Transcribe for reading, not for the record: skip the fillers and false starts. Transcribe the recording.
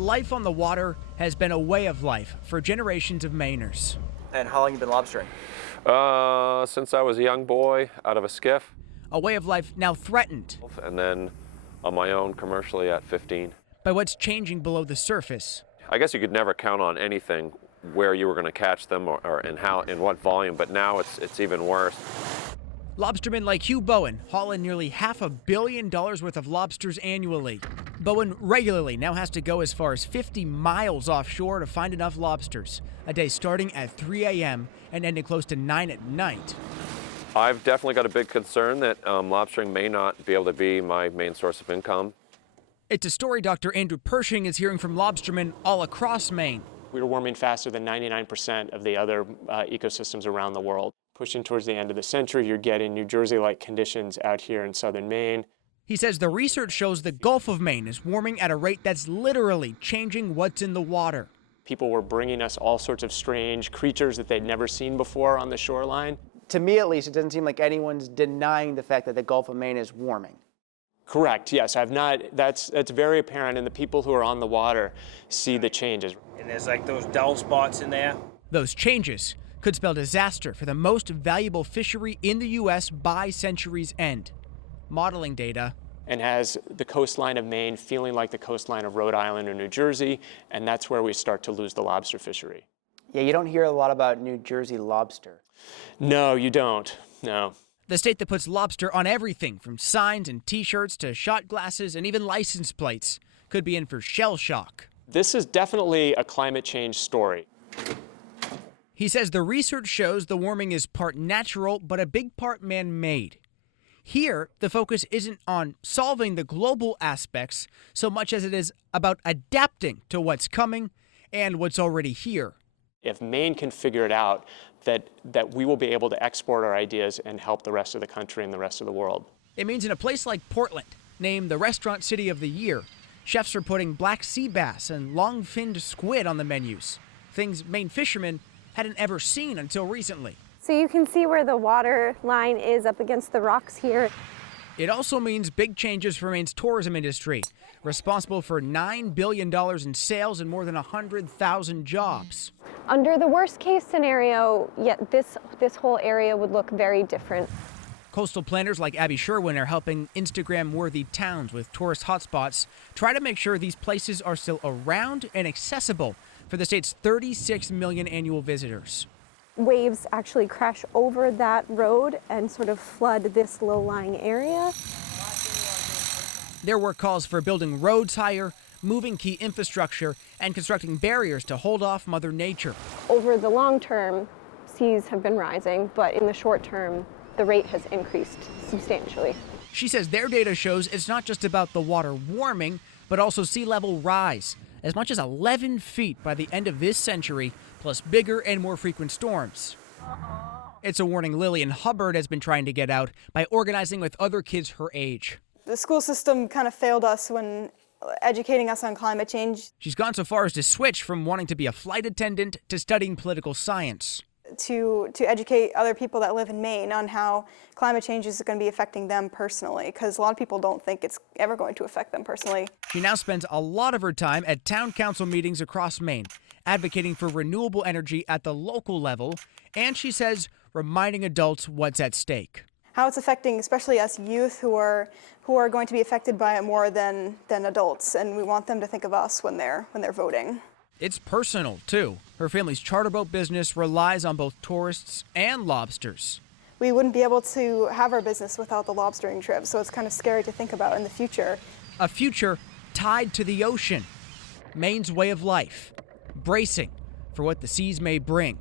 life on the water has been a way of life for generations of Mainers. And how long have you been lobstering? Since I was a young boy, out of a skiff. A way of life now threatened. And then on my own commercially at 15. By what's changing below the surface. I guess you could never count on anything where you were going to catch them or in what volume, but now it's even worse. Lobstermen like Hugh Bowen haul in nearly $500 million worth of lobsters annually. Bowen regularly now has to go as far as 50 miles offshore to find enough lobsters, a day starting at 3 a.m. and ending close to 9 at night. I've definitely got a big concern that lobstering may not be able to be my main source of income. It's a story Dr. Andrew Pershing is hearing from lobstermen all across Maine. We're warming faster than 99% of the other ecosystems around the world. Pushing towards the end of the century, you're getting New Jersey-like conditions out here in southern Maine. He says the research shows the Gulf of Maine is warming at a rate that's literally changing what's in the water. People were bringing us all sorts of strange creatures that they'd never seen before on the shoreline. To me, at least, it doesn't seem like anyone's denying the fact that the Gulf of Maine is warming. Correct, yes. That's very apparent, and the people who are on the water see the changes. And there's like those dull spots in there. Those changes could spell disaster for the most valuable fishery in the U.S. by century's end. Modeling data. And has the coastline of Maine feeling like the coastline of Rhode Island or New Jersey, and that's where we start to lose the lobster fishery. Yeah, you don't hear a lot about New Jersey lobster. No, you don't, no. The state that puts lobster on everything from signs and T-shirts to shot glasses and even license plates could be in for shell shock. This is definitely a climate change story. He says the research shows the warming is part natural, but a big part man-made. Here, the focus isn't on solving the global aspects so much as it is about adapting to what's coming and what's already here. If Maine can figure it out, that we will be able to export our ideas and help the rest of the country and the rest of the world. It means in a place like Portland, named the Restaurant City of the Year, chefs are putting black sea bass and long-finned squid on the menus, things Maine fishermen hadn't ever seen until recently. So you can see where the water line is up against the rocks here. It also means big changes for Maine's tourism industry, responsible for $9 billion in sales and more than 100,000 jobs. Under the worst case scenario, this whole area would look very different. Coastal planners like Abby Sherwin are helping Instagram-worthy towns with tourist hotspots try to make sure these places are still around and accessible for the state's 36 million annual visitors. Waves actually crash over that road and sort of flood this low-lying area. There were calls for building roads higher, moving key infrastructure, and constructing barriers to hold off Mother Nature. Over the long term, seas have been rising, but in the short term, the rate has increased substantially. She says their data shows it's not just about the water warming, but also sea level rise, as much as 11 feet by the end of this century, plus bigger and more frequent storms. It's a warning Lillian Hubbard has been trying to get out by organizing with other kids her age. The school system kind of failed us when educating us on climate change. She's gone so far as to switch from wanting to be a flight attendant to studying political science. To educate other people that live in Maine on how climate change is going to be affecting them personally, because a lot of people don't think it's ever going to affect them personally. She now spends a lot of her time at town council meetings across Maine, advocating for renewable energy at the local level, and she says reminding adults what's at stake. How it's affecting especially us youth who are going to be affected by it more than adults, and we want them to think of us when they're voting. It's personal, too. Her family's charter boat business relies on both tourists and lobsters. We wouldn't be able to have our business without the lobstering trip, so it's kind of scary to think about in the future. A future tied to the ocean. Maine's way of life, bracing for what the seas may bring.